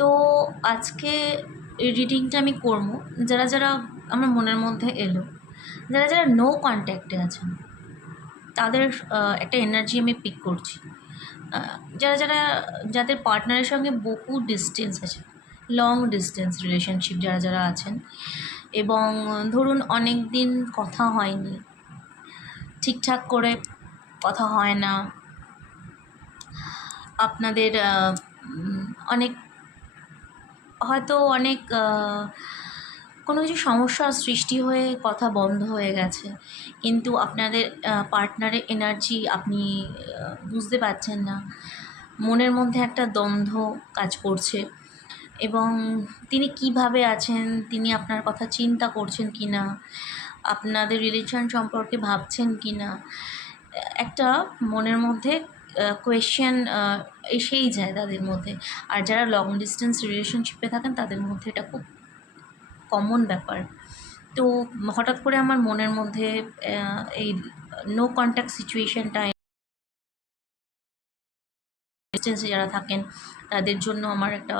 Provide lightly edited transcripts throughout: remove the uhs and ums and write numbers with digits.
তো আজকে রিডিংটা আমি করবো যারা যারা আমার মনের মধ্যে এলো, যারা যারা নো কন্ট্যাক্টে আছেন তাদের একটা এনার্জি আমি পিক করছি। যারা যারা যাদের পার্টনারের সঙ্গে বহু ডিস্টেন্স আছে, লং ডিস্টেন্স রিলেশনশিপ যারা যারা আছেন, এবং ধরুন অনেক দিন কথা হয়নি, ঠিকঠাক করে কথা হয় না, আপনাদের অনেক হয়তো অনেক কোনো কিছু সমস্যার সৃষ্টি হয়ে কথা বন্ধ হয়ে গেছে, কিন্তু আপনাদের পার্টনারের এনার্জি আপনি বুঝতে পারছেন না, মনের মধ্যে একটা দ্বন্দ্ব কাজ করছে, এবং তিনি কিভাবে আছেন, তিনি আপনার কথা চিন্তা করছেন কি না, আপনাদের রিলেশন সম্পর্কে ভাবছেন কি না, একটা মনের মধ্যে কোয়েশ্চেন এসেই যায় তাদের মধ্যে। আর যারা লং ডিস্টেন্স রিলেশনশিপে থাকেন তাদের মধ্যে এটা খুব কমন ব্যাপার। তো হঠাৎ করে আমার মনের মধ্যে এই নো কন্ট্যাক্ট সিচুয়েশনটা, ডিস্টেন্সে যারা থাকেন তাদের জন্য আমার একটা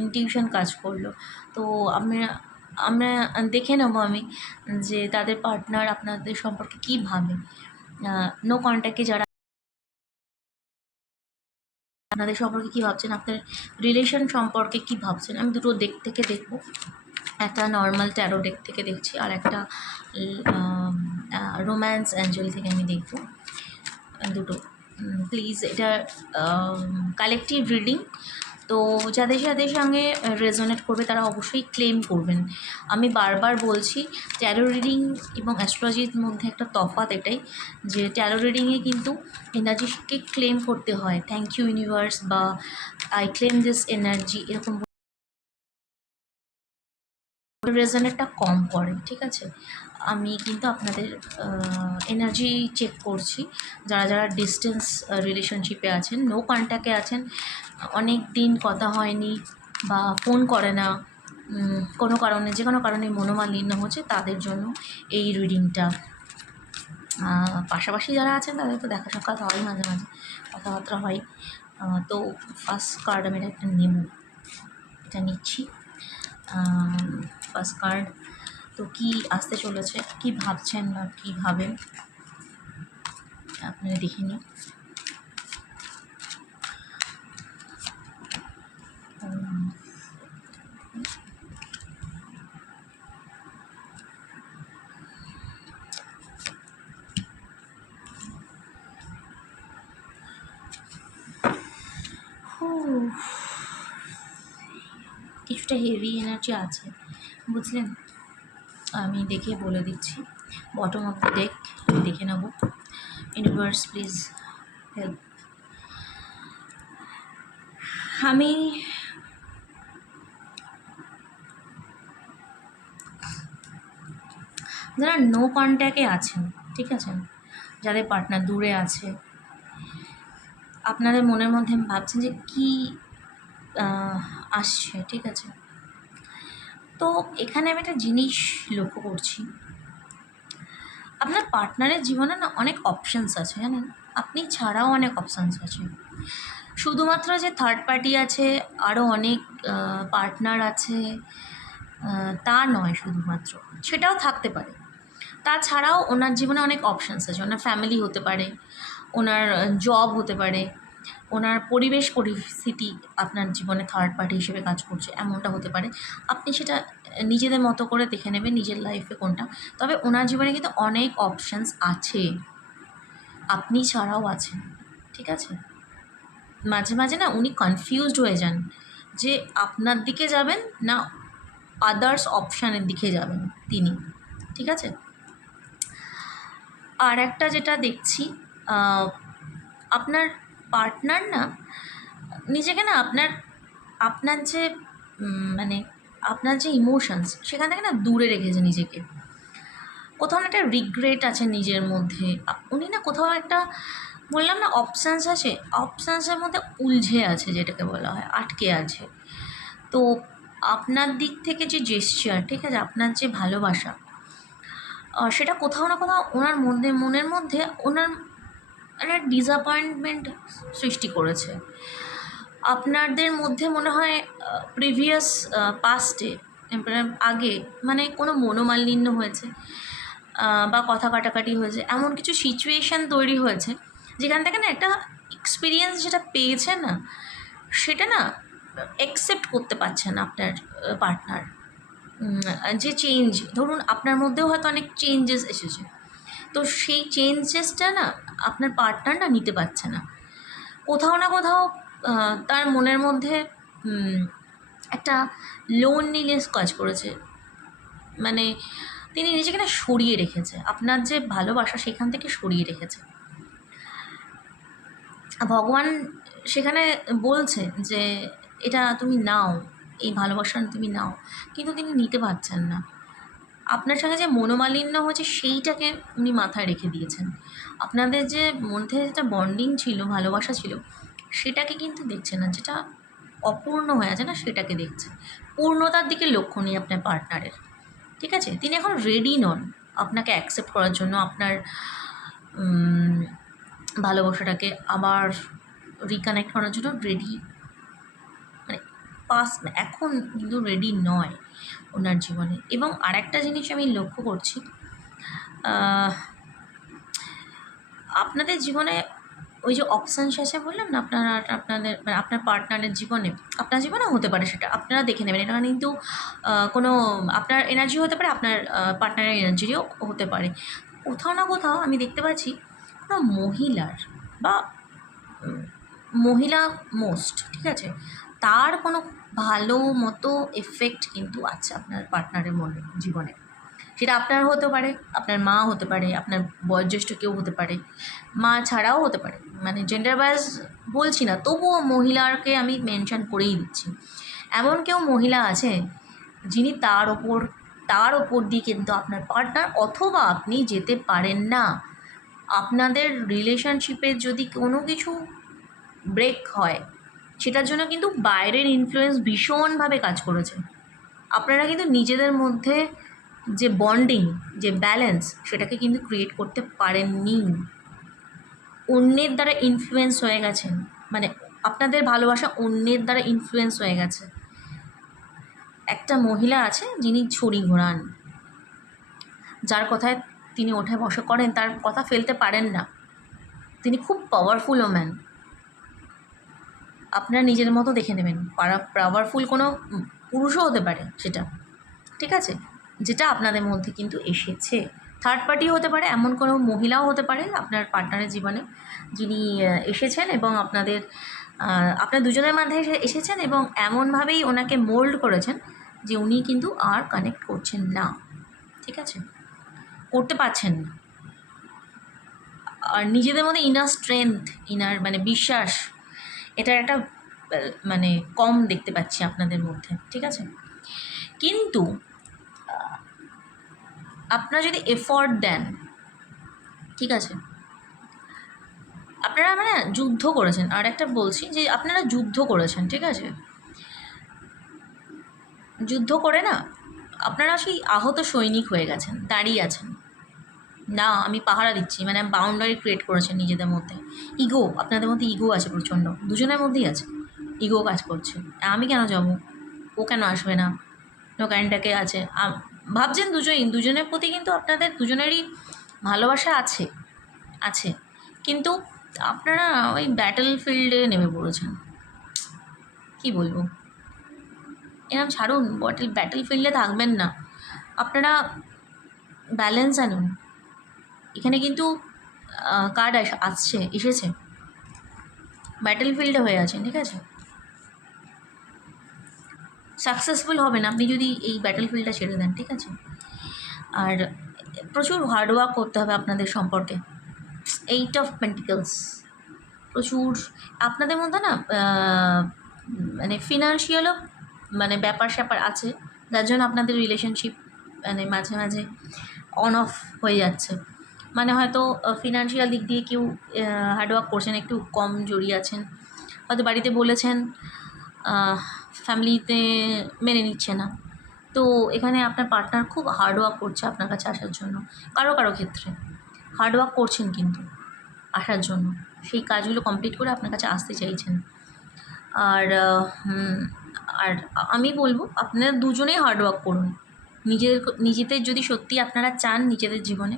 ইনটিউশন কাজ করলো। তো আমরা আমরা দেখে নেবো আমি যে তাদের পার্টনার আপনাদের সম্পর্কে কী ভাবে, নো কন্ট্যাক্টে যারা আপনাদের সম্পর্কে কী ভাবছেন, আপনার রিলেশন সম্পর্কে কী ভাবছেন। আমি দুটো দিক থেকে দেখবো, একটা নর্মাল ট্যারো ডেক থেকে দেখছি, আর একটা রোম্যান্স অ্যাঞ্জেল থেকে আমি দেখব, দুটো। প্লিজ এটা কালেকটিভ রিডিং, তো যাদের যাদের সঙ্গে রেজোনেট করবে তারা অবশ্যই ক্লেম করবেন। আমি বারবার বলছি, ট্যারো রিডিং এবং অ্যাস্ট্রোলজির মধ্যে একটা তফাৎ এটাই যে ট্যারো রিডিংয়ে কিন্তু এনার্জিকে ক্লেম করতে হয়, থ্যাংক ইউ ইউনিভার্স বা আই ক্লেম দিস এনার্জি, এরকম রেজনেটটা কম পড়ে। ঠিক আছে, আমি কিন্তু আপনাদের এনার্জি চেক করছি, যারা যারা ডিস্টেন্স রিলেশনশিপে আছেন, নো কন্ট্যাক্টে আছেন, অনেক দিন কথা হয়নি বা ফোন করে না, কোনো কারণে, যে কোনো কারণে মনোমালিন্য হচ্ছে, তাদের জন্য এই রিডিংটা। পাশাপাশি যারা আছেন তাদের তো দেখা সাক্ষাৎ হয়, মাঝে মাঝে কথাবার্তা হয়। তো ফার্স্ট কার্ড আমি একটা নেব, এটা নিচ্ছি। ফার্স্ট কার্ড, তো কি আসতে চলেছে, কি ভাবছেন বা কী ভাবেন আপনারা দেখে নিন। কিছুটা হেভি এনার্জি আছে, বুঝলেন। আমি দেখে বলে দিচ্ছি, বটম অফ দ্য ডেক দেখে নেব। Universe please help. আমি যারা নো কন্ট্যাক্টে আছেন, ঠিক আছে, যাদের পার্টনার দূরে আছে, আপনাদের মনের মধ্যে ভাবছেন যে কী আসছে, ঠিক আছে। তো এখানে আমি একটা জিনিস লক্ষ্য করছি, আপনার পার্টনারের জীবনে না অনেক অপশানস আছে, জানেন, আপনি ছাড়াও অনেক অপশানস আছে। শুধুমাত্র যে থার্ড পার্টি আছে, আরও অনেক পার্টনার আছে তা নয়, শুধুমাত্র সেটাও থাকতে পারে। তাছাড়াও ওনার জীবনে অনেক অপশানস আছে, ওনার ফ্যামিলি হতে পারে, ওনার জব হতে পারে, ওনার পরিবেশ পরিস্থিতি আপনার জীবনে থার্ড পার্টি হিসেবে কাজ করছে, এমনটা হতে পারে। আপনি সেটা নিজেদের মতো করে দেখে নেবেন নিজের লাইফে কোনটা। তবে ওনার জীবনে কিন্তু অনেক অপশানস আছে, আপনি ছাড়াও আছেন, ঠিক আছে। মাঝে মাঝে না উনি কনফিউজড হয়ে যান যে আপনার দিকে যাবেন না আদার্স অপশানের দিকে যাবেন তিনি, ঠিক আছে। আর একটা যেটা দেখছি, আপনার পার্টনার না নিজেকে না আপনার আপনার যে মানে আপনার যে ইমোশনস, সেখান থেকে না দূরে রেখেছে নিজেকে। কোথাও না একটা রিগ্রেট আছে নিজের মধ্যে, উনি না কোথাও একটা, বললাম না অপশানস আছে, অপশানসের মধ্যে উলঝে আছে, যেটাকে বলা হয় আটকে আছে। তো আপনার দিক থেকে যে জেস্চার, ঠিক আছে, আপনার যে ভালোবাসা, সেটা কোথাও না কোথাও ওনার মধ্যে, মনের মধ্যে ওনার একটা ডিসঅ্যাপয়েন্টমেন্ট সৃষ্টি করেছে। আপনাদের মধ্যে মনে হয় প্রিভিয়াস পাস্টে আগে মানে কোনো মনোমালিন্য হয়েছে, বা কথা কাটাকাটি হয়েছে, এমন কিছু সিচুয়েশান তৈরি হয়েছে যেখান থেকে না একটা এক্সপিরিয়েন্স যেটা পেয়েছে না, সেটা না অ্যাকসেপ্ট করতে পারছে না আপনার পার্টনার। যে চেঞ্জ, ধরুন আপনার মধ্যেও হয়তো অনেক চেঞ্জেস এসেছে, তো সেই চেঞ্জেসটা না আপনার পার্টনার না নিতে পারছে না। কোথাও না কোথাও তার মনের মধ্যে একটা লোনলিনেস কাজ করেছে, মানে তিনি নিজেকে না সরিয়ে রেখেছে, আপনার যে ভালোবাসা সেখান থেকে সরিয়ে রেখেছে। ভগবান সেখানে বলছে যে এটা তুমি নাও, এই ভালোবাসা তুমি নাও, কিন্তু তিনি নিতে পারছেন না। আপনার সঙ্গে যে মনোমালিন্য হয়েছে সেইটাকে উনি মাথায় রেখে দিয়েছেন। আপনাদের যে মধ্যে যেটা বন্ডিং ছিল, ভালোবাসা ছিল, সেটাকে কিন্তু দেখছে না, যেটা অপূর্ণ হয়ে আছে না সেটাকে দেখছে। পূর্ণতার দিকে লক্ষ্য নেই আপনার পার্টনারের, ঠিক আছে? তিনি এখন রেডি নন আপনাকে অ্যাকসেপ্ট করার জন্য, আপনার ভালোবাসাটাকে আবার রিকানেক্ট করার জন্য রেডি, মানে এখন কিন্তু রেডি নয় ওনার জীবনে। এবং আরেকটা জিনিস আমি লক্ষ্য করছি, আপনাদের জীবনে ওই যে অপশানস আছে বললাম না, আপনারা আপনাদের মানে আপনার পার্টনারের জীবনে, আপনার জীবনেও হতে পারে, সেটা আপনারা দেখে নেবেন। এটা কিন্তু কোনো আপনার এনার্জি হতে পারে, আপনার পার্টনারের এনার্জিও হতে পারে। কোথাও না কোথাও আমি দেখতে পাচ্ছি কোনো মহিলার বা মহিলা মোস্ট, ঠিক আছে, তার কোনো ভালো মতো এফেক্ট কিন্তু আছে আপনার পার্টনারের মনে জীবনে। সেটা আপনার হতে পারে, আপনার মা হতে পারে, আপনার বয়োজ্যেষ্ঠ কেউ হতে পারে, মা ছাড়াও হতে পারে, মানে জেন্ডার ওয়াইজ বলছি না, তবুও মহিলাকে আমি মেনশন করেই দিচ্ছি। এমন কেউ মহিলা আছে যিনি তার ওপর দিয়ে কিন্তু আপনার পার্টনার অথবা আপনি যেতে পারেন না। আপনাদের রিলেশনশিপে যদি কোনো কিছু ব্রেক হয়, সেটার জন্য কিন্তু বাইরের ইনফ্লুয়েন্স ভীষণভাবে কাজ করেছে। আপনারা কিন্তু নিজেদের মধ্যে যে বন্ডিং, যে ব্যালেন্স, সেটাকে কিন্তু ক্রিয়েট করতে পারেননি। অন্যের দ্বারা ইনফ্লুয়েন্স হয়ে গেছেন, মানে আপনাদের ভালোবাসা অন্যের দ্বারা ইনফ্লুয়েন্স হয়ে গেছে। একটা মহিলা আছে যিনি ছড়ি ঘোরান, যার কথায় তিনি ওঠে বসে করেন, তার কথা ফেলতে পারেন না। তিনি খুব পাওয়ারফুল ওম্যান, আপনারা নিজের মতো দেখে নেবেন। পাওয়ারফুল কোনো পুরুষও হতে পারে সেটা, ঠিক আছে, যেটা আপনাদের মধ্যে কিন্তু এসেছে। থার্ড পার্টিও হতে পারে, এমন কোনো মহিলাও হতে পারে আপনার পার্টনারের জীবনে যিনি এসেছেন এবং আপনার দুজনের মধ্যে এসেছেন এবং এমনভাবেই ওনাকে মোল্ড করেছেন যে উনি কিন্তু আর কানেক্ট করছেন না, ঠিক আছে, করতে পারছেন না। আর নিজেদের মধ্যে ইনার স্ট্রেংথ, ইনার মানে বিশ্বাস, এটার একটা মানে কম দেখতে পাচ্ছি আপনাদের মধ্যে, ঠিক আছে। কিন্তু আপনারা যদি এফর্ট দেন, ঠিক আছে, আপনারা মানে যুদ্ধ করেছেন, আর একটা বলছি যে আপনারা যুদ্ধ করেছেন, ঠিক আছে, যুদ্ধ করে না আপনারা সেই আহত সৈনিক হয়ে গেছেন, দাঁড়িয়ে আছেন, না আমি পাহারা দিচ্ছি, মানে বাউন্ডারি ক্রিয়েট করেছেন নিজেদের মধ্যে। ইগো, আপনাদের মধ্যে ইগো আছে প্রচণ্ড, দুজনের মধ্যেই আছে, ইগো কাজ করছে। আমি কেন যাবো, ও কেন আসবে না, নো কাইন্ডটাকে আছে, ভাবছেন দুজনের প্রতি কিন্তু আপনাদের দুজনেরই ভালোবাসা আছে আছে, কিন্তু আপনারা ওই ব্যাটল ফিল্ডে নেমে পড়েছেন। কি বলবো, এরকম ছাড়ুন, ব্যাটল ফিল্ডে থাকবেন না, আপনারা ব্যালেন্স আনুন। এখানে কিন্তু কার্ড এসেছে, ব্যাটল ফিল্ডে হয়ে আছেন, ঠিক আছে, সাকসেসফুল হবেন আপনি যদি এই ব্যাটল ফিল্ডটা ছেড়ে দেন, ঠিক আছে। আর প্রচুর হার্ডওয়ার্ক করতে হবে আপনাদের সম্পর্কে। 8 অফ পেন্টিকলস, প্রচুর আপনাদের মধ্যে না মানে ফিনান্সিয়ালও মানে ব্যাপার স্যাপার আছে, যার জন্য আপনাদের রিলেশনশিপ মানে মাঝে মাঝে অন অফ হয়ে যাচ্ছে। মানে হয়তো ফিনান্সিয়াল দিক দিয়ে কেউ হার্ডওয়ার্ক করছেন, একটু কম জড়িয়ে আছেন, হয়তো বাড়িতে বলেছেন, ফ্যামিলিতে মেনে নিচ্ছে না, তো এখানে আপনার পার্টনার খুব হার্ডওয়ার্ক করছে আপনার কাছে আসার জন্য। কারো ক্ষেত্রে হার্ডওয়ার্ক করছেন কিন্তু আসার জন্য, সেই কাজগুলো কমপ্লিট করে আপনার কাছে আসতে চাইছেন। আর আর আমি বলবো আপনারা দুজনেই হার্ডওয়ার্ক করুন। নিজেদের যদি সত্যি আপনারা চান নিজেদের জীবনে,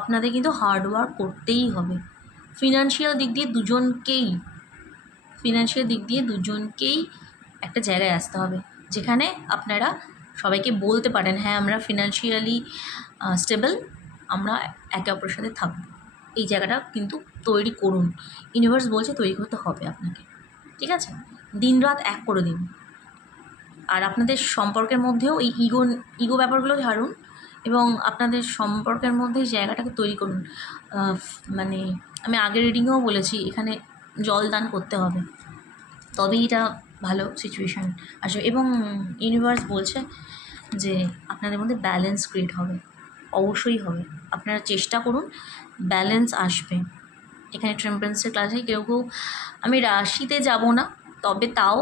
আপনাদের কিন্তু হার্ডওয়ার্ক করতেই হবে। ফিনান্সিয়াল দিক দিয়ে দুজনকেই একটা জায়গায় আসতে হবে, যেখানে আপনারা সবাইকে বলতে পারেন হ্যাঁ আমরা ফিনান্সিয়ালি স্টেবল, আমরা একে অপরের সাথে থাকবো। এই জায়গাটা কিন্তু তৈরি করুন। ইউনিভার্স বলছে তৈরি করতে হবে আপনাকে, ঠিক আছে? দিন রাত এক করে দিন। আর আপনাদের সম্পর্কের মধ্যেও এই ইগো ব্যাপারগুলো ঝাড়ুন এবং আপনাদের সম্পর্কের মধ্যে জায়গাটাকে তৈরি করুন। মানে আমি আগের রিডিংয়েও বলেছি এখানে জল দান করতে হবে, তবেই এটা ভালো সিচুয়েশান আসবে। এবং ইউনিভার্স বলছে যে আপনাদের মধ্যে ব্যালেন্স ক্রিয়েট হবে, অবশ্যই হবে। আপনারা চেষ্টা করুন, ব্যালেন্স আসবে। এখানে টেম্পারেন্সের ক্লাসে কেউ আমি রাশিতে যাব না, তবে তাও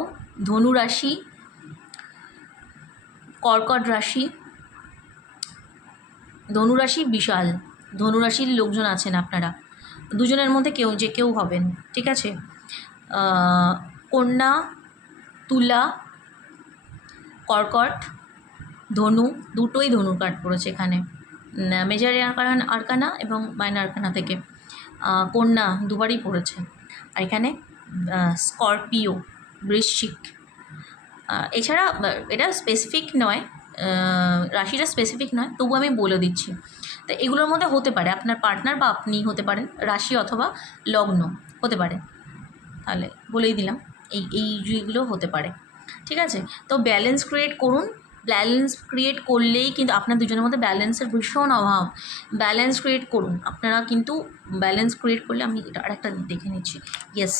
ধনু রাশি, কর্কট রাশি, ধনুরাশি বিশাল, ধনুরাশির লোকজন আছেন আপনারা, দুজনের মধ্যে কেউ হবেন, ঠিক আছে? কন্যা, তুলা, কর্কট, ধনু, দুটোই ধনুর কার্ড পড়েছে এখানে, মেজর আরকানা এবং মাইনর আরকানা থেকে। কন্যা দুবারই পড়েছে। আর এখানে স্করপিও, বৃশ্চিক। এছাড়া এটা স্পেসিফিক নয়, রাশিটা স্পেসিফিক নয়, তবু আমি বলে দিচ্ছি। তো এগুলোর মধ্যে হতে পারে আপনার পার্টনার বা আপনি হতে পারেন, রাশি অথবা লগ্ন হতে পারে। তাহলে বলেই দিলাম এইগুলো হতে পারে, ঠিক আছে? তো ব্যালেন্স ক্রিয়েট করুন। ব্যালেন্স ক্রিয়েট করলেই কিন্তু আপনার দুজনের মধ্যে ব্যালেন্সের ভীষণ অভাব। ব্যালেন্স ক্রিয়েট করুন আপনারা, কিন্তু ব্যালেন্স ক্রিয়েট করলে আমি এটা আরেকটা দেখে নিচ্ছি। ইয়েস,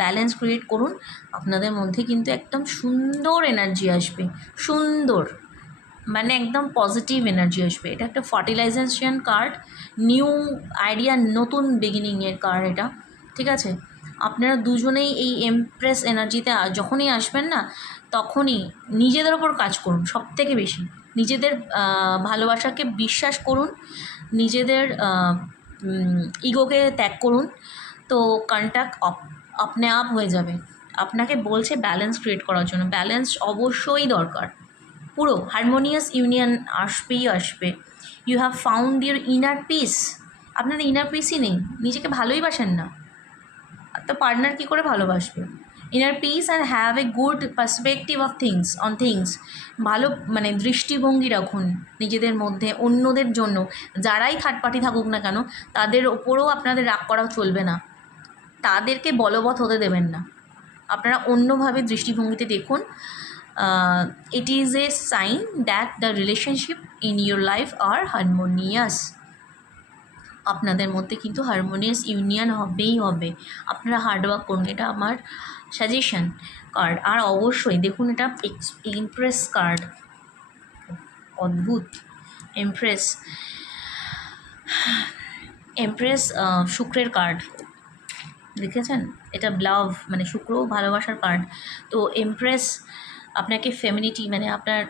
ব্যালেন্স ক্রিয়েট করুন, আপনাদের মধ্যে কিন্তু একদম সুন্দর এনার্জি আসবে, সুন্দর মানে একদম পজিটিভ এনার্জি আসবে। এটা একটা ফার্টিলাইজেশন কার্ড, নিউ আইডিয়া, নতুন বিগিনিংয়ের কার্ড এটা, ঠিক আছে? আপনারা দুজনেই এই এমপ্রেস এনার্জিতে যখনই আসবেন না, তখনই নিজেদের ওপর কাজ করুন। সব থেকে বেশি নিজেদের ভালোবাসাকে বিশ্বাস করুন, নিজেদের ইগোকে ত্যাগ করুন, তো কন্ট্যাক্ট আপনি আপ হয়ে যাবে। আপনাকে বলছে ব্যালেন্স ক্রিয়েট করার জন্য, ব্যালেন্স অবশ্যই দরকার। পুরো হারমোনিয়াস ইউনিয়ন আসবে। You have found your inner peace. আপনার ইনার পিসই নেই, নিজেকে ভালোই বাসেন না, তো পার্টনার কী করে ভালোবাসবে? Inner piece and have a good perspective of things. ভালো মানে দৃষ্টিভঙ্গি রাখুন নিজেদের মধ্যে, অন্যদের জন্য যারাই থার্ড পার্টি থাকুক না কেন, তাদের ওপরেও আপনাদের রাগ করা চলবে না, তাদেরকে বলবৎ হতে দেবেন না। আপনারা অন্যভাবে দৃষ্টিভঙ্গিতে দেখুন। It is a sign that the relationship in your life are harmonious. আপনাদের মধ্যে কিন্তু হারমোনিয়াস ইউনিয়ন হবেই হবে। আপনারা হার্ডওয়ার্ক করুন, এটা আমার সাজেশন কার্ড। আর অবশ্যই দেখুন এটা ইমপ্রেস কার্ড, অদ্ভুত এমপ্রেস শুক্রের কার্ড, দেখেছেন? এটা লাভ মানে শুক্র ভালোবাসার কার্ড। তো এমপ্রেস আপনাকে ফেমিনিটি মানে আপনার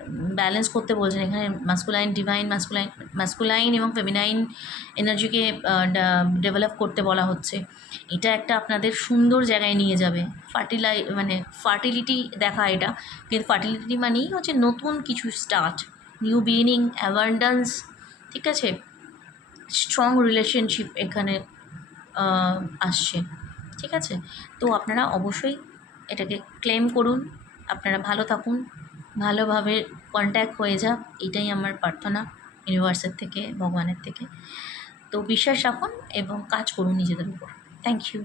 ব্যালেন্স করতে বলছেন এখানে, মাস্কুলাইন এবং ফেমিনাইন এনার্জিকে ডেভেলপ করতে বলা হচ্ছে। এটা একটা আপনাদের সুন্দর জায়গায় নিয়ে যাবে। ফার্টিলিটি দেখা এটা, কিন্তু ফার্টিলিটি মানেই হচ্ছে নতুন কিছু স্টার্ট, নিউ বিগিনিং, অ্যাবান্ডেন্স, ঠিক আছে? স্ট্রং রিলেশনশিপ এখানে আসছে, ঠিক আছে? তো আপনারা অবশ্যই এটাকে ক্লেম করুন, আপনারা ভালো থাকুন, ভালোভাবে কন্ট্যাক্ট হয়ে যাক, এটাই আমার প্রার্থনা ইউনিভার্সের থেকে, ভগবানের থেকে। তো বিশ্বাস রাখুন এবং কাজ করুন নিজেদের উপর। Thank you.